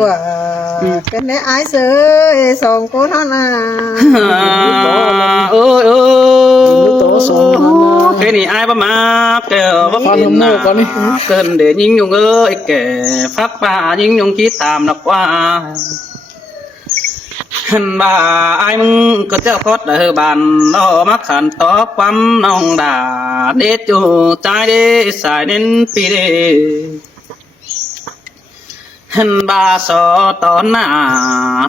กว่าเป็นได้อายเสือสองคนเท่านั้น เอ้ย โตสอง cái này ai mà kêu bắt Phan tiền hâm mộ con đi. cần để những nhung ơi kể phát ba những nhung chỉ tạm đọc qua bà ai mừng có theo cốt đời bàn nó mắc hẳn to quắm nông đà để chủ trái để xài đến pi đề bà so to nà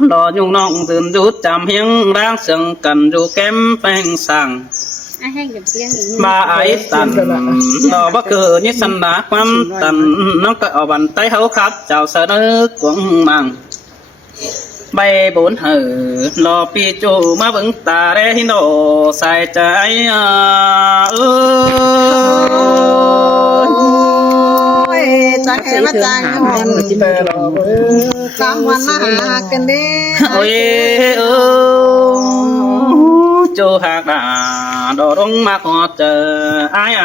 lo nhung nông từng rút chạm hiếng đang sừng cần ru kém phanh sang ai hay gặp tiếng bà ấy tần nó bất cứ như sân đá quắm tần nó cỡ bàn tay hấu khắp chào sợ nước cũng màng bay bốn hở lo pi chu má vững ta để hin nổ sai trái ôi chẳng hề mà chẳng hòn támวันมาหากันเด้ ôi chu hạt đà đồ đông mà có chờ ai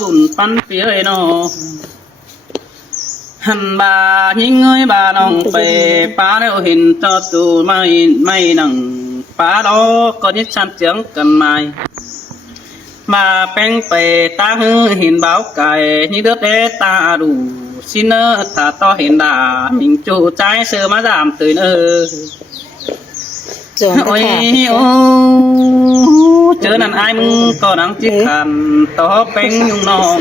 bùn phân phía nó hằn bà những người bà nòng về phá đều hình cho tù mây nằng phá đó có những chăn tiếng cần mai mà bèn về ta hư hình báo cài như đứa bé ta đủ xin ơ ta to hình đà mình chủ trái sơ má giảm từ nơ ôi chớ nàn ai mừng có nắng chiếc khăn to bèn nhung nòng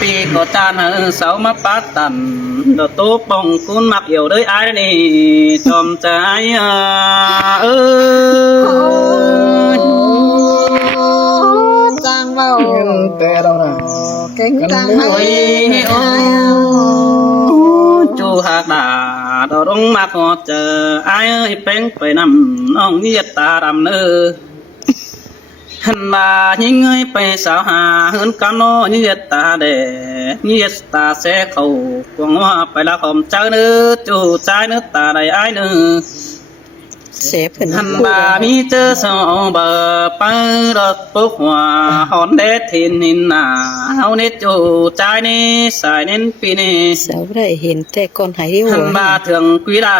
pi có chan hở sáu mắt bát tần đồ tốt bông cuốn mặc yêu đời ai nè chòm trái trang vào tè đâu nè kính trang ôi hay chu hạt đà đồ đông mặc ngọt chờ ai ơi bén phải nằm ông nhiệt ta đầm nơ hằn bà những người phải sao hà hơn cam nó nhiệt ta để nhiệt ta sẽ khẩu quăng hoa phải là không trái nữa chu trái nước ta đầy ai nữa hằn bà mi chớ sao bờ bờ đợt bốc hoa hòn đế thiên hình nà hao nết chu trái nè xài nên pi nè เสาได้เห็นแต่ก่อนหายที่หัว hằn bà thường quý là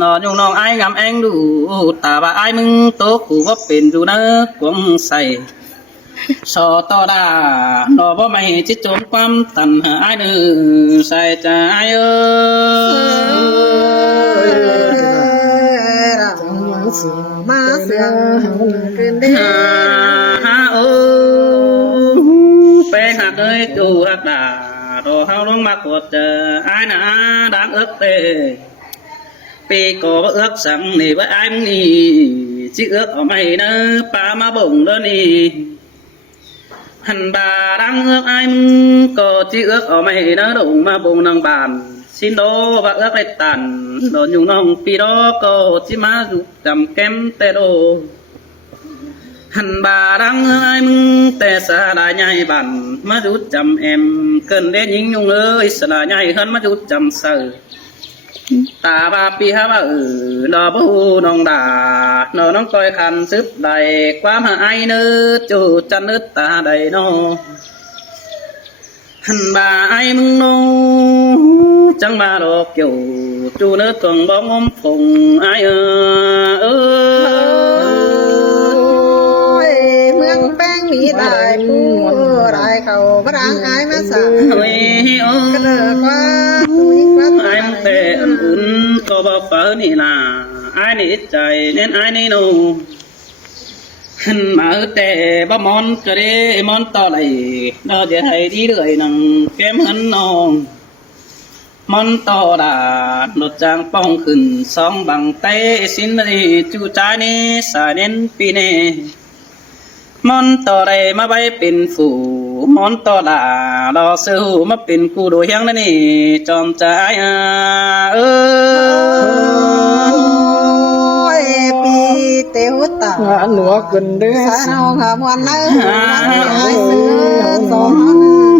nó nhung nong ai ngắm anh đủ ta bà ai mừng tố khu góp bên dù nơ cũng say so to đà nóบ่mày chỉ trốn quăm tần ai nữ sai trái ơiมาเสียงกันเด้ ha ô pe hạt ơi chủ hạt đà đồ hao đông mặc quật ai nà đáng ước tê pi có ước rằng này với anh đi chỉ ước ở mày nó pa má bổng đó đi hằn bà đang ước anh có chỉ ước ở mày nó đụng mà bông năng bàn xin đô và ước lại tàn đồ nhung nong pi đó có chỉ má giúp cầm kem tê đồ hằn bà đang ước anh tê xa đại nhai bàn má giúp chầm em cần đến những nhung ơi xa đại nhai hơn má giúp chầm sợ ta ba pi ha ba nó bu nong đà nó nong coi khăn sức đầy quá mà ai nữa chủ chân nước ta đầy nó hằn bà ai mừng nô chẳng ba đồ kiểu chu nước còn bóng ôm phùng ai ơi เมืองแป้งมีได้ผู้ได้เขาพระรังอายมาสั่ง ôi กระเดิกว่าตุยกว่าตุย ai mừng tệ ẩn ẩn có bao phở nị là ai nị ít chạy nên ai nị nô hằn mà tệ bao món cho đi món to này nó để hay đi đuổi nằng kém hơn nó món to đã nốt trang phong khẩn song bằng tay xin đi chu trái nè xài đến pi nè món to này mà bay pin phủ món to đã đo sư hữu mà pin cu đồ hiang nè chòm trái ơi ปีเตียวตา หนัวกันเด้อ สาวขาวันนั้นไอ้เสือสอง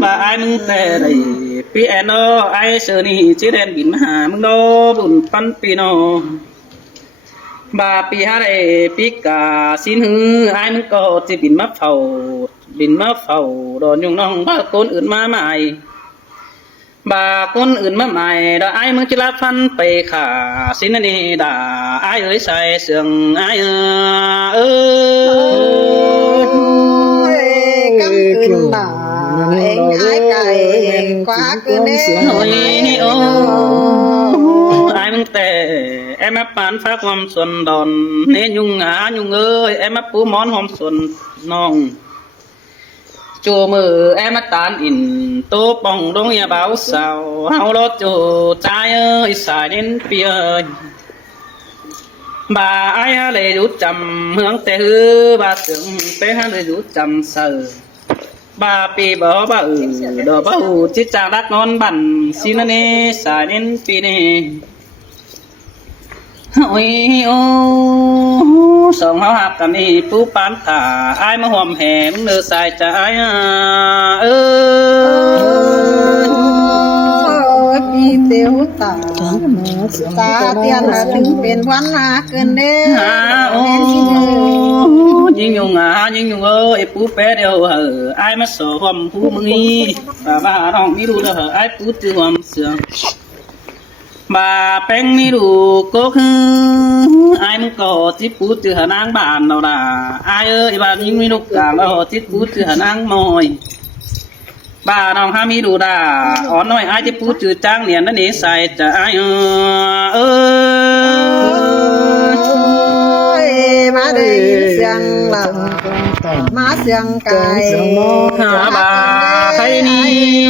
bà ai mừng tè đầy pi eno ai sơ ni chỉ đèn bình hà mừng đô bùn pan pi no bà pi ha đầy pi cả xin hư ai mừng có chỉ bình mấp phầu đồ nhung nong ba côn ướt ma mài บาคนอื่นมาใหม่ดาไอ้มึงจะรับฟันไปขาสินนี่ด่าไอ้เอ้ยใส่เสื่องไอ้เอ้ย กำคืนบ่าเองหายไก่กว่าคืนเด้ โอ้ยโอ้ไอ้มึงแต่เอ็มปานฟ้าความส่วนดอนเน้นยุงหายุงเอ้ยเอ็มปูหมอนหอมส่วนน้องจูมือเอ็มตานอินโตป่องดงยาเบาสาวเฮารถจูใจเอ้ยสายเน้นเปียbà ai lệ rút chầm hướng tê hư bà tưởng bé hắn lệ rút chầm sờ bà pi bó bà đồ bà chỉ chàng đắt ngon bẩn xin nó nè xài đến pi nè ôi ô sòng hao hạp tầm đi phú bán thả ai mà hòm hẻm nửa xài tráiพี่เตียวตาตาเตียนมาถึงเป็นวันหาเกินเด้อ nhưng nhung ơi phú bé đều hở ai mà sổ hòm phú mừng y bà hòm đi đủ hở ai phú từ hòm sướng bà bánh đi đủ cố hư ai muốn có tiếp phú từ hở nang bàn đâu là ai ơi bà những mi lúc cả là tiếp phú từ hở nang mồi bà đồng ham mi đủ đà ó nói ai tiếp phú từ trang liền nó để xài chả ai má đây xiang lòng má xiang cài bà thấy ni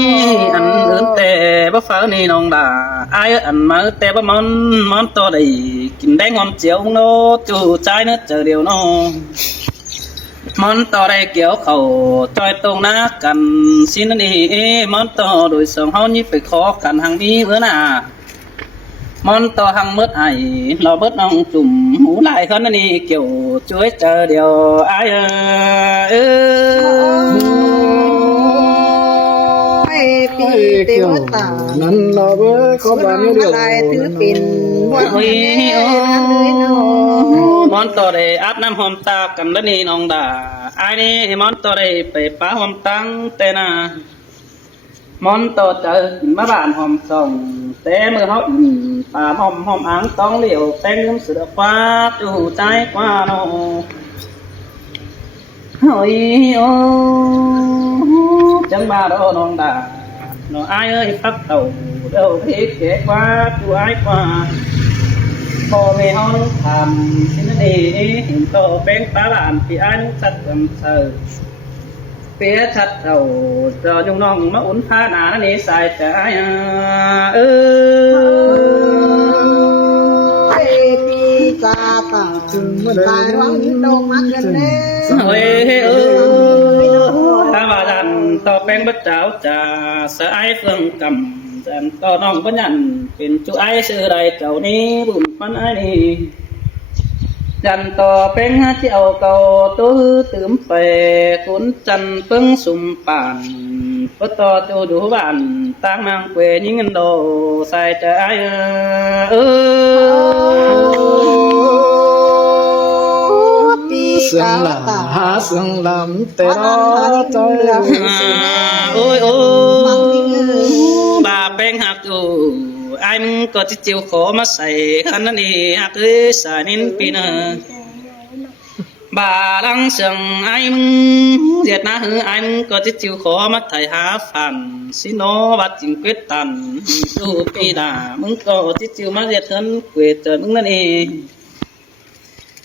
ăn ớn tè bắp phở ni nong đà ai ăn mà tè bắp món to đầy kín đánh ngon chiếu nó chủ trái nó chờ điều nó món to đây kéo khẩu trôi tông ná cần xin nó đi món to đổi sống hao như phải khó cần hàng đi bữa nào món to hăng mướt ai nó bớt nong chùm hú lại hơn đi kiểu chuối chờ điều aiพี่เตียวตา นั่นเราเว้ยเขาบ้านนี้เดียว อะไรถือปิ่นวันนี้ món to đây áp năm hôm ta cầm đất đi nong đà ai đi món to đây phải phá hôm tăng tên à món to chờ mấy bạn hôm sòng té mưa hót bà hôm áng tông liều tên cũng sự phát chủ trái qua nó ôi ô chẳng ba đâu nong đà nó ai ơi phát đầu đâu thiết kế qua chú ai quaพ่อแม่เขาทำสิ่งนี้เห็นโตเป็นตาหลานพี่อันชัดจำเธอเปียชัดเราจอยุงน้องมาอุ่นผ้าหนานี่ใส่ใจพี่ตาตาตายวังโดมาเกินเด้อ เฮ้ยถ้าว่าดันต่อเป็นบัดเจ้าจ่าเสือไอ้เฟื่องกำจันต่อน้องปัญญันเป็นจูไอ้ซื้อใดเจ้านี้บุญปันไอ้นี่จันต่อเป็นเจ้าเก่าตื้อตื่มไปขุนจันเพิ่งสุ่มป่านปต่อจูดูบ้านตั้งนางเกวยิงเงินโดใส่ใจเสียงหลาหาเสียงลำแต่เราใจ โอ้ยโอ้bà bên hạt dù anh có chiếc chiều khó mà xảy khăn nó đi hạt ơi xài nên pin bà đang sừng anh diệt na hư anh có chiếc chiều khó mà thầy há phản xin nó bắt chính quyết tàn dù pi đàมึงcó chiếc chiều mà diệt hơn quyết chờมึงnó đi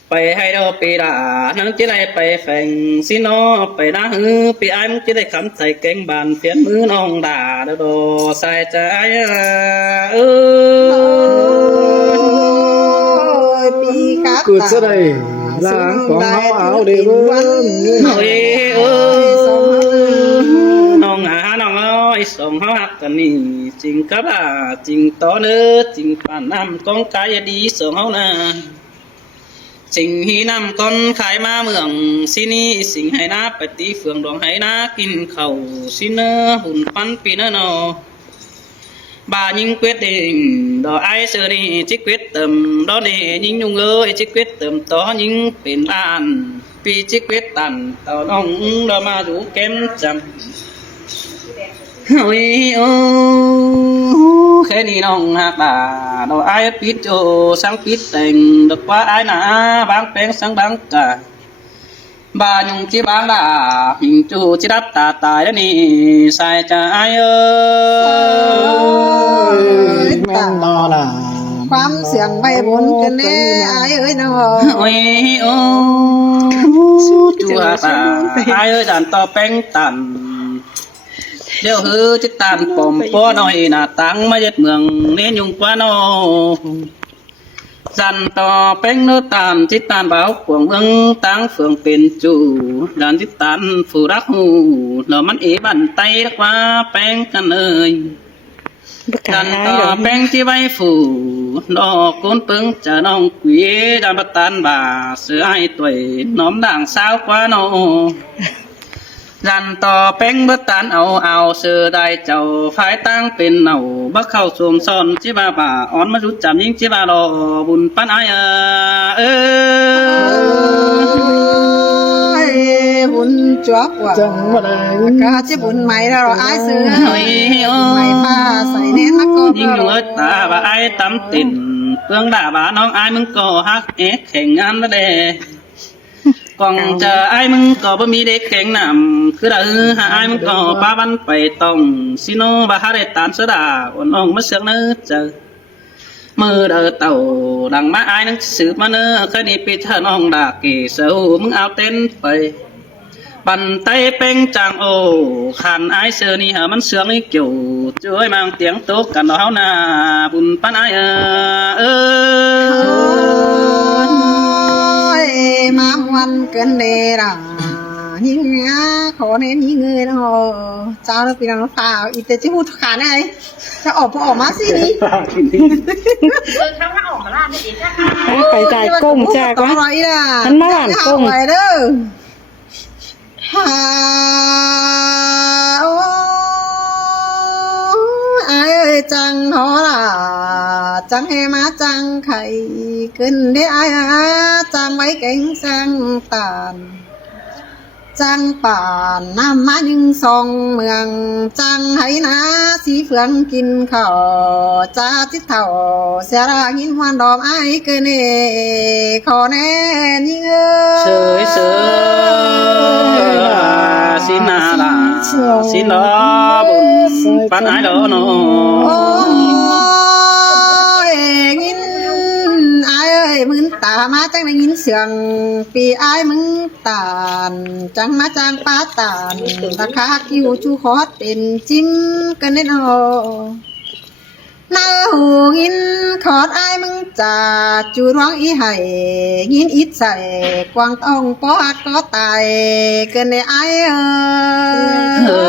ไปให้เราไปด่านังจะได้ไปแฝงสิน้อไปด่าฮือไปไอ้มึงจะได้คำใส่แกงบานเพียนมือน้องด่าโดใส่ใจพี่กัด กูจะได้ล้างของเอาเดี๋ยวเฮ้ยน้องหาน้องอ้อยส่งเขาหักกันนี่จริงกับจริงต่อเนื้อจริงผ่านน้ำกองกายดีส่งเขานะสิ่งที่นำคนขายมาเมืองสินี่สิ่งให้นาปฏิเฟืองดวงให้นากินข้าวสิเนอหุ่นปันปีเนอbà nhưng quyết định đó ai sợ đi chỉ quyết tâm đó để nhưng nhung ơi chỉ quyết tâm đó nhưngเป็นan vì chỉ quyết tàn tao nong đó mà rủ kém chậm เฮ้ยโอ้แค่นี้น้องหักตาดอกไอ้ปิดโจสังปิดแต่งดอกว่าไอ้หนาบางแปลงสังบางกะบายุงจีบางดาหิงจูจีรับตาตายแล้วนี่ใส่ใจเอ้ย แม่นนอล่ะ ความเสียงใบบนกันแน่อายเอ้ยน้อง โอ้ยโอ้จูอาตาไอ้เอ้ยดันต่อแป้งตันเดี๋ยวฮือจิตตันปอมป้อหน่อยหน้าตังมาเย็ดเมืองเน้นยุงกว่าน้องจันต่อแป้งโนตามจิตตันเบาขวงเมืองตังเฟืองเป็นจูดันจิตตันฟูรักหูเรามันเอบันไตรักว่าแป้งกันเอ้ย ดันต่อแป้งที่ใบฟูดอกก้นปึงจะน้องกุยดันบัตันบ่าเสือให้ตัวน้อมด่างสาวกว่าน้องดันต่อแป้งบัตันเอาเสือได้เจ้าฝ่ายตั้งเป็นเอาบักเข้าสวมซ่อนจิบาบ่าอ่อนมาจุดจำยิ่งจิบาดอบุญปันอายเออ บุญจวบว่ะ จังว่าได กาจะบุญใหม่แล้วอายเสือ เฮ้ยโอ้ ใหม่ผ้าใส่เน้นนักก็ ยิ่งเหลือตาบ่าไอ้ตำติ่นเพื่องด่าบ่าน้องไอ้มึงก็ฮักเอ๊ะแข่งงานละเด้กองเจอไอ้มึงก็บ่มีเด็กแข่งนำคือเด้อหาไอ้มึงก็ป้าบันไปต้องสิโนบ่หาได้ตามเสดาอ่อนน้องมาเสือกเนื้อเจอมือเด้อเต่าดังมาไอ้นังสืบมาเนื้อเคยนี่ปิดเธอน้องด่าเกเสามึงเอาเต้นไปปั่นไตเป็งจางโอขันไอเสือนี่หามันเสืองนี่เกี่ยวช่วยมังเตียงโต๊ะกันเอาหน้าบุญปันไอเออ มาวันเกินเดร่ายิ่งเงี้ยขอเน้นยิ่งเงยนะฮะเจ้าเราปีนังฟ้าอีแต่จะพูดขาไหนจะออกมาสินี่ ไปจ่ายก้มจาก ต้อง วะ รออีล่ะ มันมาหลานก้ม ไปเด้อฮาโอ้ไอ้จังหอล่ะจังให้มาจังไข่ขึ้นได้ไอ้จังไว้เก่งแสงตานจังป่านน้ำมายิงสองเมืองจังให้นาสีเฟืองกินข้าวจ้าทิศเท่าเสียราหินหวานดอกไอ้เกินเอขอแน่ยิ่งเอ้ เสยเสยสินาลาสินอบุญปันไอดอโน โอ้ยยินไอ้เอ้ยมึงตามาจังได้ยินเสียงปีไอ้มึงตานจังมาจังป้าตานราคาคิวชูคอดเป็นจิ้มกันแน่นอนาหูยินขอดไอ้มึงจ่าจูร้องอีไห้ยินอิดใส่กวางต้องปอดก็ตายเกินในไอ้เอ้ย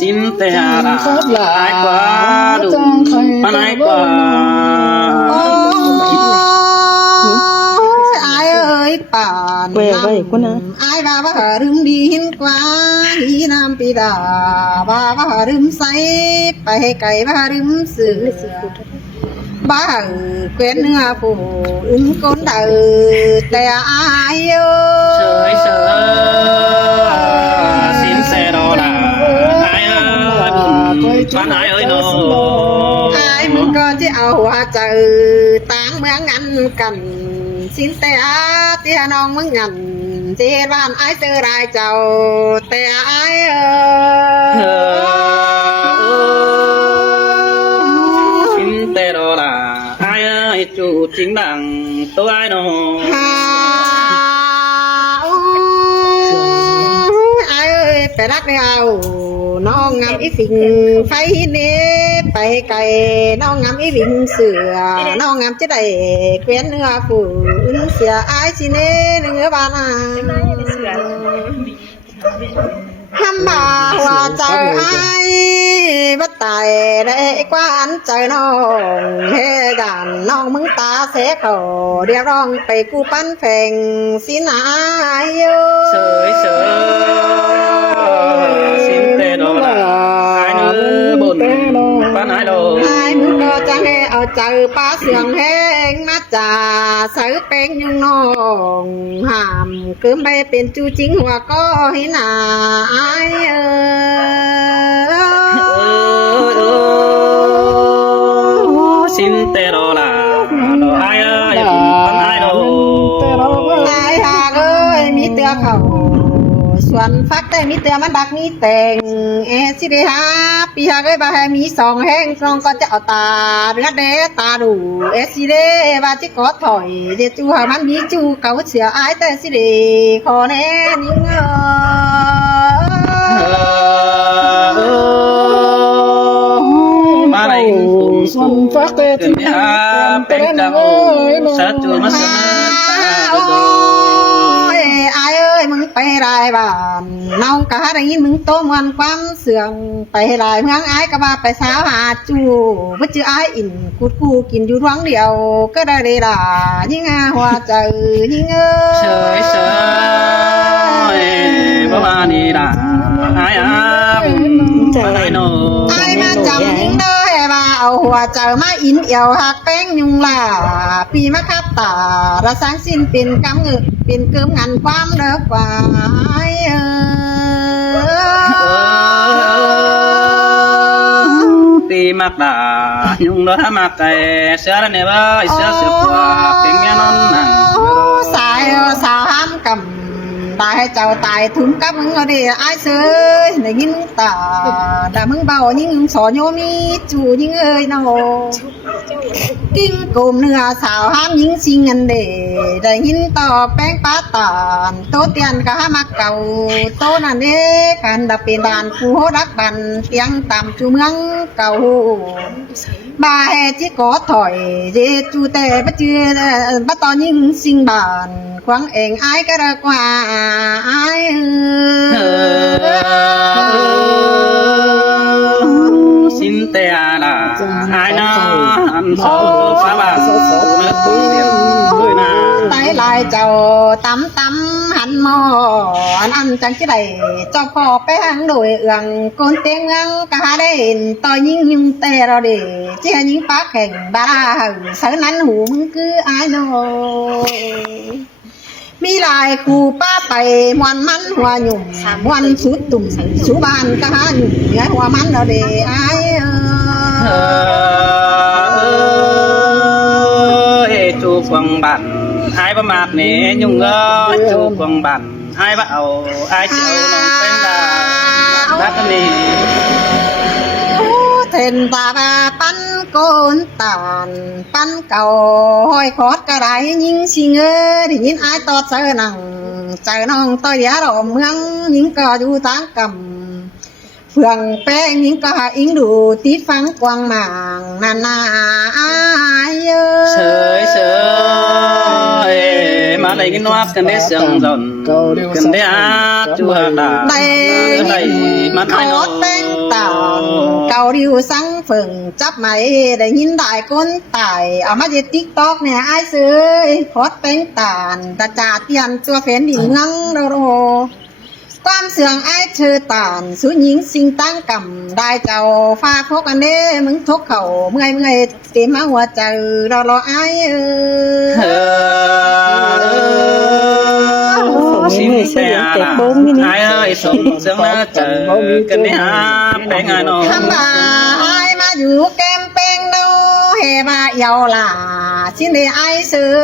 สินแต่หาลายกว่าดูปันไอกว่า โอ้ยอายเอ้ยป่าน เว้ยเว้ยกูนะ อายว่าว่ารึมดีหินกว่าหีน้ำปีดาว่ารึมใสไปให้ไก่ว่ารึมเสือบ้าเกวนเนื้อผู้อึนก้นเดือแต่อายเอ้ เสย ย เสยสินเสดอลาไอ้เอ้ยบุญปันไอเอ้ยโน อายมึงก็จะเอาว่าเจอต่างเมืองงันกันสินแต่อาเตียน้องมึงงันเจบ้านไอ้เจอรายเจ้าแต่ไอ้เอ เอ อ สินแต่ดอลาไอ้เอ้ยจูจริงดังตัวไอ้โน ฮาไอ้เอ้ยไปรักไม่เอาน้องงามอีฝิ่งไฟเนไปไกลน้องงามอีวิ่งเสือน้องงามจะได้เกวียนเนื้อผู้อื่นเสียไอ้สิเนเนื้อบานาทำบ่าว่าเจอไอ้บัดตายได้กว่าอันใจน้องเฮดานน้องมึงตาเสกเขาเดี๋ยวร้องไปกูปั้นแฝงสินาโย เสยเสยสินแต่ดอลาไอ้เนื้อบุญปันไอโน ไอ้มึงก็จะให้เอา vào chờ ba sườn hẹn mắt trà sớ bên nhung nong hàm cơm bay bên chu chính hòa có hí nà ai xin tê đồ là đồ ai ơi con ai đồ ai hà ơi mi tựa khẩu xuân phát tê mi tựa mắt bạc mi tèng e si đê ha pi hà ơi bà hè mi sòng hẹn sòng có chảo tà rửa đế tà đủ e si đê bà chỉ có thổi để chu hà mắt mi chu cầu sửa ai tê si đê khó nè những ba này xuân phát tê tình ha bên trong sát chua mất ôi ai ơi mừngไปlại bànน้องกะได้ยินมึงโตมันความเสื่องไปหลายเมืองอ้ายก็ว่าไปสาวหาจูบ่ชื่ออ้ายอินกูดกูกินอยู่ท้องเดียวก็ได้เลยล่ะยิ่งหัวใจยิ่งsới sới ba đi là ai áp ai nô อ้ายมาจำยิ่งเด้อว่าเอาหัวใจมาอินเอียวหักแป้งยุงล่ะปีมาคับตาระสังสิ้นเป็นกำเงึเป็นเกิมงันความเด้อว่าอ้ายti mặc đà nhung đó mặc cái sữa này ba sữa sữa qua cái nghe non nặng สายสาวห้ามกำได้ให้เจ้าตายถึงกับมึงเอาดิไอ้เสยได้ยินตาแต่มึงเบายิ่งสอนโยมีจูยิ่งเอ้ยน้องกิ้งกลมเนื้อสาวห้ามยิ่งสิงเงินเดได้ยินต่อแป้งป้าตานโตเตียนก็ห้ามาเก่าโตนั่นเด้กันดับเป็นด่านกูโหดักบันเตียงต่ำจูเมืองเก่าbà hè chỉ có thổi dê chú tè bắt chưa bắt to nhưng sinh bản khoáng ẻng ai cái ra qua ai xin tè là ai nó ăn số phá bà số nó tốn tiền người nào tay lại chầu tắm tắm hắn mò ăn chẳng cái này cho phò bé hàng đổi ương con tiếng ngang cả đây to nhưng tè rồi để chỉ là những bác hành ba hằng sớ nắn hủ cứ ai rồiมีลายครูป้าไปมวนมันหัวหยุ่มมวนสุดตุ่มสุบานกะหาหยุ่มไงหัวมันเราเด้ไอ้chú quăng bản ai ba mạt nè nhung ơi chú quăng bản ai ba ẩu ai chịu lòng tên là bác nè thèn ta baปั้นโกนตานปั้นเก่าห้อยคอดกระไรยิงสิงเอ้ยได้ยินไอ้ตอดเจอหนังเจอน้องต่อยยาดอกเมืองยิงก็อยู่ทางกำเฟืองแป้งยิงก็หาอิงดูตีฟังกวางหมางนานาอ้ายเอ้ย sới sới mà lấy cái noa cần để sương dần cần để á chú hà đà đây mà ai ขอ nó แป้งต่างเกาดิวสังเฟิงจับไหมได้ยินได้ก้นตายเอามาเย็ดติ๊กตอกเนี่ยไอ้เสยขอแป้งต่างตาจ่าเตียนตัวแฟนดินเมืองโดโรความเสื่องไอ้เธอต่านสูญหญิงสิ่งตั้งกำได้เจ้าฟ้าพกอันเด้มึงทกเข่าเมื่อยเต็มหัวใจรอไอ้xin tè là ai ơi sống sương nó chờ cần để á bé ngài nó ทำบาไอ้มาอยู่แก้มแป้งโดเฮบาเยาล่ะสิ้นเดไอ้เสือ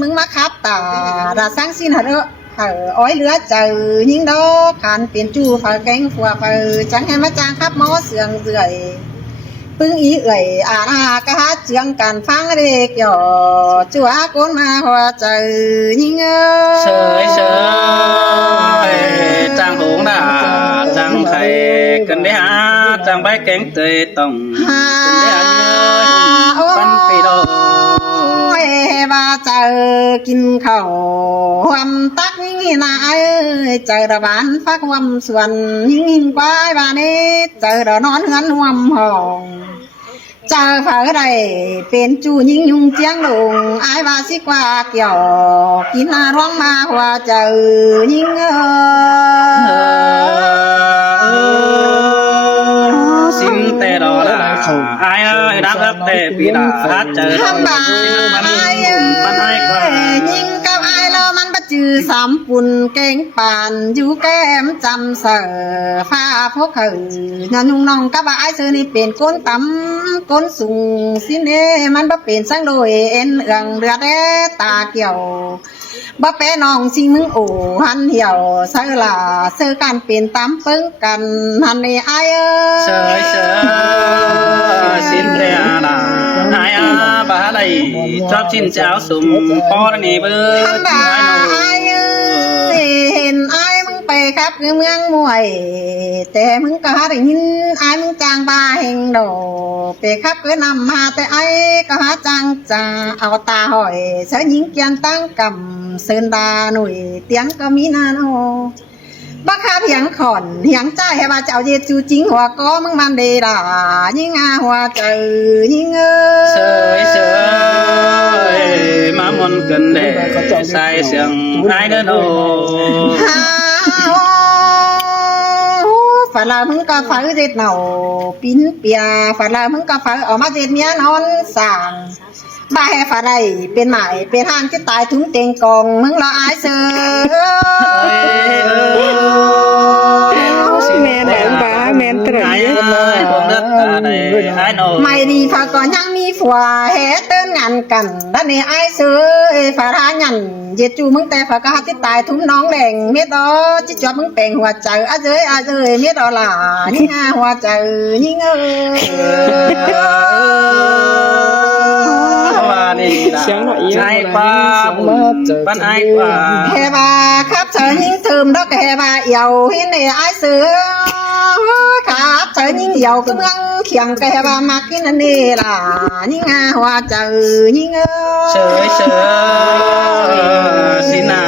มึงมาคับตาราสังสิ้นเหรออ้อยเหลือเจอยิงดอกขันเปลี่ยนจูฝาแกงฝัวฝาจังให้มาจางคับหมอเสืองเสื่อยปึ้งอีเอ่ยอากะเจืองกันฟังเด็กหย่อจัวก้นมาหัวเจอยิงsới sới trang hùng đã trang khay cần để á trang bái kén tươi tòng cần để á nhớ bắn phi đồ ว่าเจอกินข้าวความตักนี่นะเจอระบานฟักความส่วนยิ่งกว่าบ้านนี้เจอระนอนเงินความห้องเจอฝ่ายใดเป็นจูยิ่งยุ่งเจียงลงไอ้ว่าสิกว่าเกี่ยวกินอาร้องมาว่าเจอยิ่งxin tè đỏ là ai ơi đang ấp tê vì đã hát chờ ทำบาไอ้เอ้ยยิงกับไอ้แล้วมันประจือสามปุ่นเก่งป่านอยู่แก้มจำเสือฟ้าพวกเขานอนนุ่งน้องกับไอ้เสือนี่เป็นก้นต่ำก้นสูงสิเน่มันบ่เป็นสังโดยเอ็นเอืองเรือดตาเกี่ยวบ่แปน้องสิมึงโอ้หันเหี่ยวเสือล่ะเสือกันเป็นตำเปิ้งกันหันนี่ไอ้เอ้ย sợi sợi xin rẻ là ai bà đây chóp chín cháo sum po này bơ ทำบาไอ้เอ้ยเห็นไอ้มึงไปครับคือเมืองมวยแต่มึงก็หาได้ยินไอ้มึงจางบาเฮงโดไปครับคือนำมาแต่ไอ้ก็หาจางจาเอาตาหอยเสยยิงเกียนตั้งกำเซินดาหนุ่ยเตียงก็มีนาโนบักคาเพียงขอนเหียงใจให้มาเจ้าเย็ดจูจริงหัวก็มึงมันเดด่ายิงอาหัวเจอยิงเอ้ย sợi sợi má môn cần để sai sương ai nữa đâu ฝาลามึงก็ฝาเจ็ดเหนาปิ้นเปียฝาลามึงก็ฝาออกมาเจ็ดเมียนอนสั่งบ้าให้ฝาได้เป็นหมายเป็นห้างที่ตายถุงเต็งกองมึงละอายเสือ แม่แดงบ้าแม่นเตร ai ย ơi hôm đất ta đây ai nổ ไม่ดีฝาก่อนยังมีผัวแห่เต้นงานกันด้านนี้อายเสือฝาท้ายันเย็ดจูมึงแต่ฝากะที่ตายทุ่มน้องแดงเม็ดอ๋อจิจอบมึงเป็นหัวใจอาเจยเม็ดอ๋อล่ะนี่งาหัวใจนี่เงย ai qua ban ai qua แค่ว่าครับเธอยิ่งถืมดอกแค่ว่าเหี่ยวเห็นในไอ้เสือครับเธอยิ่งเหี่ยวก็เมืองเขียงแค่ว่ามักกินอันนี้ล่ะนี่งาว่าเจอนี่เงย sợi sợi xin à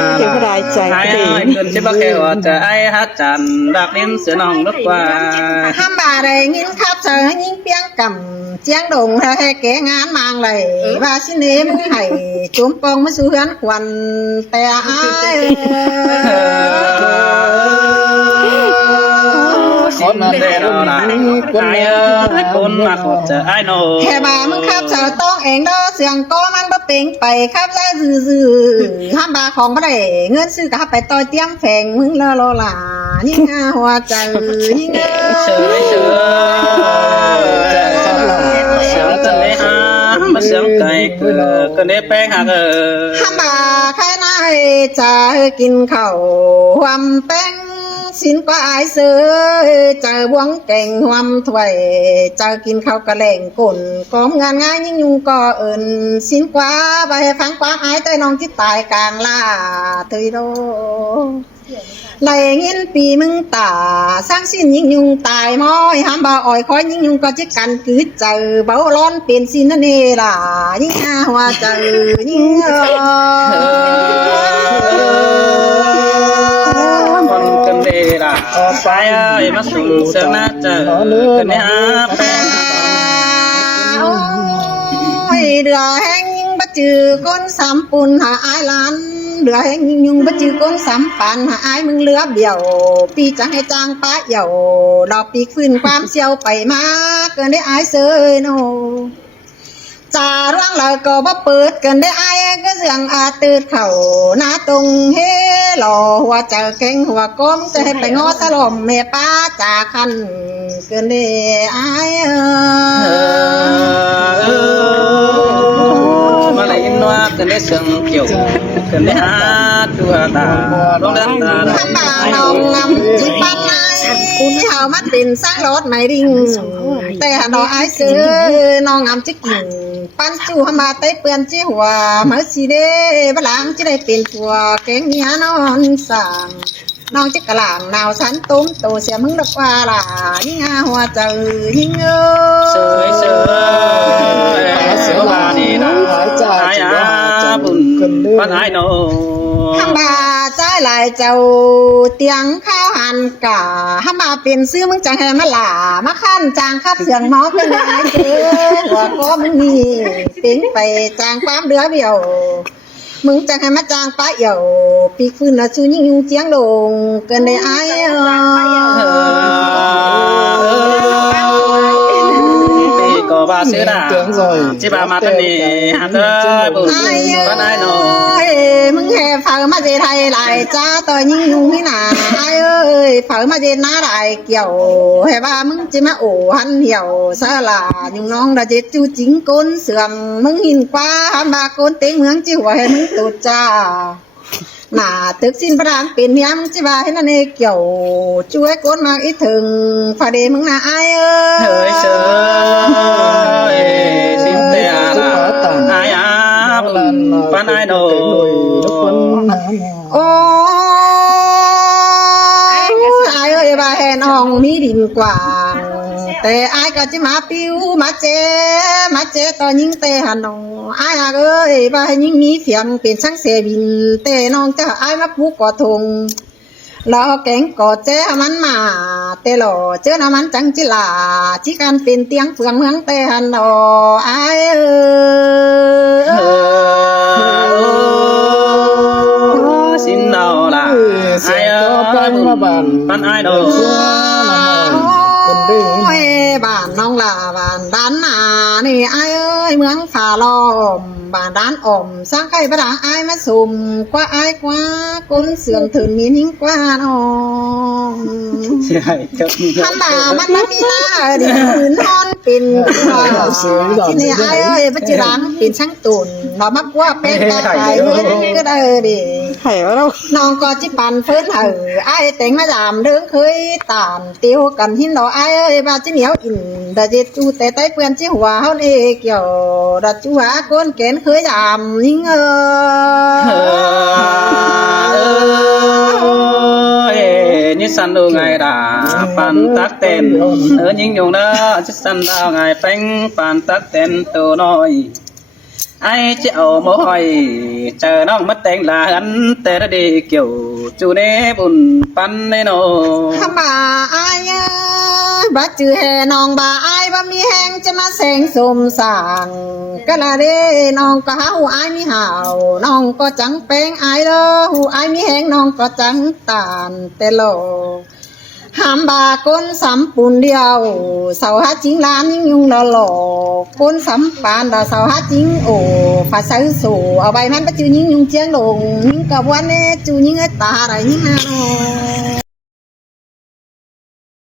ai ơi cần chế bác kêu chờ ai hát tràn đạp đến sửa nòng đất qua ห้ามบาได้ยินครับเธอยิ่งเปียงกำเจียงดงให้แกงานมางเลยว่าสิเนมึงให้จุ่มปองมาสู่เฮือนควันแต่ไอ้ con để đó là ai ơi con mà khổ chờ ai nổ แค่ว่ามึงครับเธอต้องเองเด้อเสียงก็มันบ่เป็นไปครับใจซื่อๆห้ามบาของบ่ได้เงินซื้อกับไปต่อยเตรียมแฝงมึงละโลล่ะนี่งาหัวใจนี่เง sửa sửa sửa chân lấy ha mà sửa cày cửa cần để beng hạt ห้ามบาใครนายจะกินข้าวความแป้งสินก็อายเสือเจอบวงเก่งความถ้วยเจอกินข้าวกระแหล่งกุ่นกอมงานง่ายยิ่งยุงก็เอินสินกว่าไปฟังกว่าอายเต้น้องที่ตายกลางล่าเตยโดไหลเงินปีมึงตาสร้างสิ้นยิ่งยุงตายม้อยห้ามบ่าอ่อยคอยยิ่งยุงก็จิกันคือเจอเบาร้อนเป็นสินนั่นเองล่ะยิ่งอาหัวเจอยิ่งcon cần để là ai ơi mà sung sướng na chờ cần để hát โอ้ยเดือแห้งยิ่งบัจือก้นสามปุนหาอายหลานเดือแห้งยิ่งยุงบัจือก้นสามปันหาอายมึงเลือเบี่ยวปีจังให้จางป้าเหี่ยวดอกปีกฟื้นความเสียวไปมาเกินได้อายเสยโนจ่าร่างเลยก็บ่เปิดเกินได้อายก็เสียงอาตืดเข่าหน้าตรงเฮหล่อหัวเจอเก่งหัวก้มจะให้ไปงอสลมเมป้าจ่าคันเกินได้อายmà lại in loa cần để sừng kiểu cần để hát đua đà đong lên đà ท่านบ่าวน้องลำจิปันนายคุณเขามาเป็นสร้างรถไม่ดิ่งแต่ดอกไอ้ซื้อน้องงามจิกิ่งปั้นจู่หมาเต้เปื่อนจีหัวมาสิเด้บลังจะได้เป็นผัวแกงเมียนอนสั่งน้องจิกกะหล่างนาวสันตุ้มโตเสียมึงดอกว่าล่ะยิ่งอาหัวเจอยิ่งsưởi sưởi bà đi là ai à bùn con ai nô ห้ามบาใจหลายเจ้าเตียงข้าวหันกะห้ามบาเป็นซื้อมึงจังให้มาหล่ามาขั้นจางคับเสียงหมอเป็นไงเด้อหัวก็มึงนี่เป็นไปจางความเดือเบี้ยวมึงจังให้มาจางป้าเหี่ยวปีกฟื้นละชูยิ่งยุงเจียงลงเกินได้อายปี bà xứ đà Tiếng rồi. chỉ bà mà tên nì hạt ơi bù ai con ai nô ơiมึงแห่เผามาเจไทยหลายจ้าต่อยิงยุงนี่นาไอ้เอ้ยเผามาเจน้าหลายเกี่ยวให้ว่ามึงจะมาโอ้หันเหี่ยวสลายุงน้องดาเจจูจิงก้นเสื่อมมึงหินกว่าหันบาก้นเต็งเมืองจิหัวให้มึงตูดจ้าหน้าตึกสิ้นประดางเป็นเมียมึงจิว่าให้นั่นเองเกี่ยวช่วยก้นมาอีถึงฟาเดมึงน่ะไอ้เอ้ hơi ย sơ xin tè là ai á con ai nô โอ้ยอายเอ้ยว่าแห่น้องมีดินกว้างแต่อายก็จะมาปิ้วมาเจต่อยิงแต่หันน้องอายเอ้ยว่าให้ยิงมีเสียงเป็นช่างเสบินแต่น้องจะอายมาผูกกอทงรอแกงกอดเจ้มันมาแต่หล่อเจ้าน้ำมันจังจิลาจิกันเป็นเตียงเฟืองเมืองแต่หันน้ออายเอ้ย xin đâu là ai ơi con ai đâu โอ้ยบ้านน้องลาบ้านด้านนานี่ไอ้เอ้ยเมืองฝาล้อมบ้านด้านอ่อมสร้างไข่ประดังไอ้มาสุ่มกว่าไอ้กว่าก้นเสื่อมถึงมีนิ่งกว่าน้อง ท่านด่ามันมามีหน้าดิหืนนอนเป็นที่นี่ไอ้เอ้ยปัจจุบันเป็นช่างตุนเรามักว่าเป็นตาไอ้เงินก็ได้ดิ ไข่ว่าเรา น้องก็จิปันเฟินไอ้แต่งมาดามเรื่องเคยตามเตียวกันหินดอกไอ้เอ้ยบาจิเหนียวอินดาเจจูแต่ใต้เปื่อนจิหัวเฮาเองเกี่ยวดาจูหาก้นแกนเคยดามยิ่งnhư săn đồ ngày đã bàn tác tên ở những dùng đó chứ săn đào ngày phanh bàn tác tên từ nói ai chịu mồ hôi chờ nó mất tên là hắn tê đã đi kiểu chú nế bùn pan nê nô ทำบ่าอายบัดจือแห่น้องบ่าอายบ่มีแหงจะมาแสงสมสางก็ละเด้น้องก็หาหูอายมีห่าวน้องก็จังแป้งอายเด้อหูอายมีแหงน้องก็จังตานแต่โลหามบาก้นสำปูนเดียวเสาหาจิงล้านยิ่งยุงละหลอกก้นสำปานดาเสาหาจิงโอ้ฝาซื้อสู่เอาใบมันไปจือยิ่งยุงเจียงลงยิ่งกับวันเน่จูยิ่งไอ้ตาอะไรยิ่งนาโน